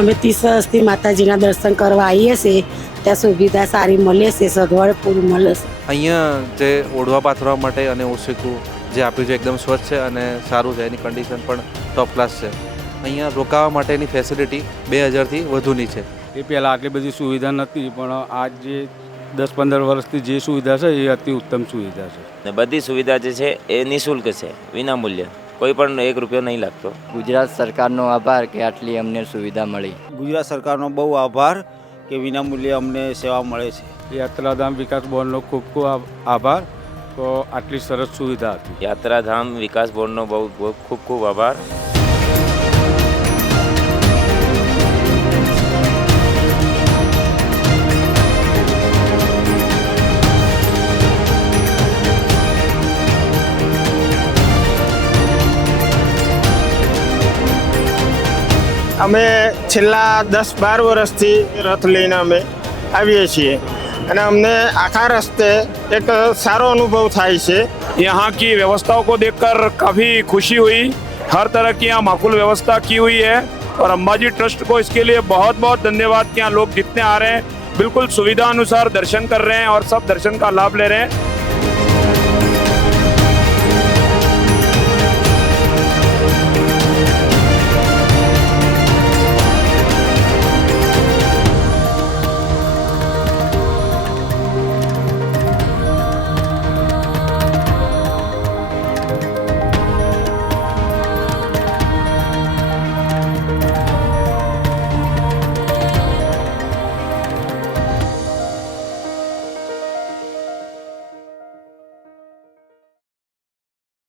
અમે 30 વર્ષથી માતાજીના દર્શન કરવા આવીએ છીએ, ત્યાં સુવિધા સારી મળે છે, સગવડ પૂરી મળે છે. અહીંયા જે ઓઢવા પાથરવા માટે અને ઓશીકું જે આપ્યું છે એકદમ સ્વચ્છ છે અને સારું છે, એની કન્ડિશન પણ ટોપ ક્લાસ છે. અહીંયા રોકાવા માટેની ફેસિલિટી 2000થી વધુની છે. એ પહેલાં આટલી બધી સુવિધા નથી, પણ આજ જે 10-15 વર્ષથી જે સુવિધા છે એ અતિ ઉત્તમ સુવિધા છે. ને બધી સુવિધા જે છે એ નિઃશુલ્ક છે, વિનામૂલ્ય, કોઈ પણ 1 રૂપિયો નહીં લાગતો. ગુજરાત સરકારનો આભાર કે આટલી અમને સુવિધા મળી. ગુજરાત સરકારનો બહુ આભાર કે વિનામૂલ્યે અમને સેવા મળે છે. યાત્રાધામ વિકાસ બોર્ડનો ખૂબ ખૂબ આભાર, તો આટલી સરસ સુવિધા હતી. યાત્રાધામ વિકાસ બોર્ડનો બહુ ખૂબ ખૂબ આભાર. અમે છેલ્લા 10-12 વર્ષથી રથ લઈને અમે આવીએ છીએ અને અમને આખા રસ્તે એક સારો અનુભવ થાય છે. यहाँ की व्यवस्थाओं को देखकर काफ़ी खुशी हुई. हर तरह की यहाँ माकूल व्यवस्था की हुई है और अंबाजी ट्रस्ट को इसके लिए बहुत बहुत धन्यवाद कि यहाँ लोग जितने आ रहे हैं बिल्कुल सुविधा अनुसार दर्शन कर रहे हैं और सब दर्शन का लाभ ले रहे हैं.